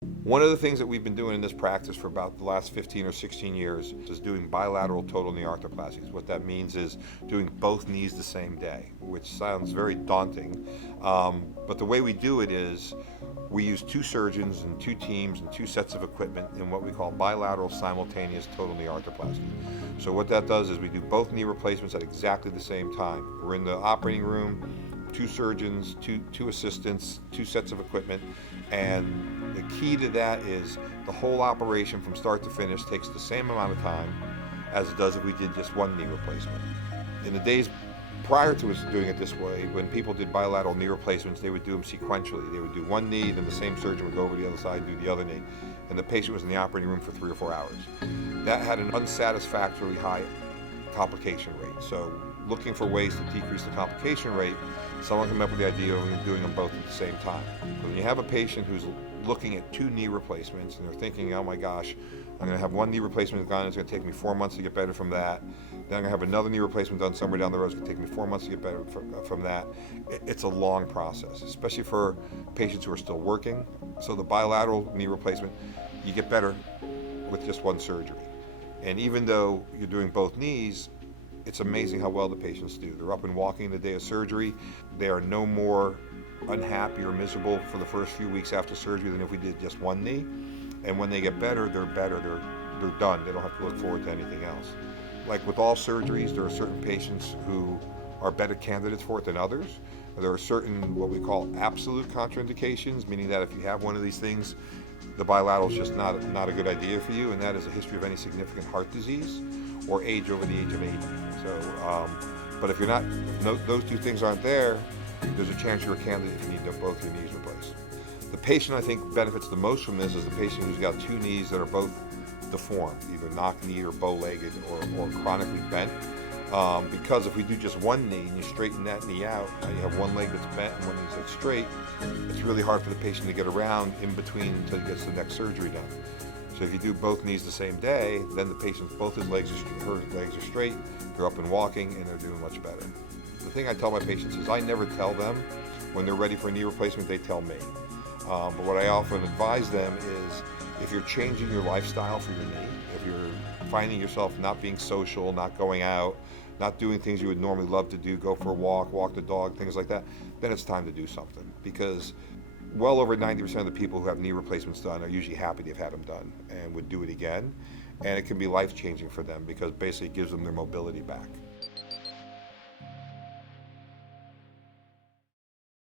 One of the things that we've been doing in this practice for about the last 15 or 16 years is doing bilateral total knee arthroplasties. What that means is doing both knees the same day, which sounds very daunting. But the way we do it is we use two surgeons and two teams and two sets of equipment in what we call bilateral simultaneous total knee arthroplasty. So what that does is we do both knee replacements at exactly the same time. We're in the operating room, two surgeons, two assistants, two sets of equipment, and the key to that is the whole operation from start to finish takes the same amount of time as it does if we did just one knee replacement. In the days prior to us doing it this way, when people did bilateral knee replacements, they would do them sequentially. They would do one knee, then the same surgeon would go over to the other side and do the other knee, and the patient was in the operating room for 3 or 4 hours. That had an unsatisfactorily high complication rate. So looking for ways to decrease the complication rate, someone came up with the idea of doing them both at the same time. So when you have a patient who's looking at 2 knee replacements and they're thinking, oh my gosh, I'm going to have one knee replacement done, it's going to take me 4 months to get better from that. Then I'm going to have another knee replacement done somewhere down the road, it's going to take me 4 months to get better from that. It's a long process, especially for patients who are still working. So the bilateral knee replacement, you get better with just one surgery. And even though you're doing both knees, it's amazing how well the patients do. They're up and walking the day of surgery. They are no more unhappy or miserable for the first few weeks after surgery than if we did just one knee. And when they get better, they're better. They're done. They don't have to look forward to anything else. Like with all surgeries, there are certain patients who are better candidates for it than others. There are certain what we call absolute contraindications, meaning that if you have one of these things, the bilateral is just not a good idea for you, and that is a history of any significant heart disease or age over the age of 80. So, but if you're not, those two things aren't there, there's a chance you're a candidate if you need both your knees replaced. The patient I think benefits the most from this is the patient who's got 2 knees that are both deformed, either knock-kneed or bow-legged or chronically bent. Because if we do just one knee and you straighten that knee out, now you have one leg that's bent and one knee that's straight, it's really hard for the patient to get around in between until he gets the next surgery done. So if you do both knees the same day, then the patient's her legs are straight, they're up and walking, and they're doing much better. The thing I tell my patients is I never tell them when they're ready for a knee replacement, they tell me. But what I often advise them is if you're changing your lifestyle for your knee, if you're finding yourself not being social, not going out, not doing things you would normally love to do, go for a walk the dog, things like that, then it's time to do something. Because well over 90% of the people who have knee replacements done are usually happy they've had them done and would do it again. And it can be life-changing for them because basically it gives them their mobility back.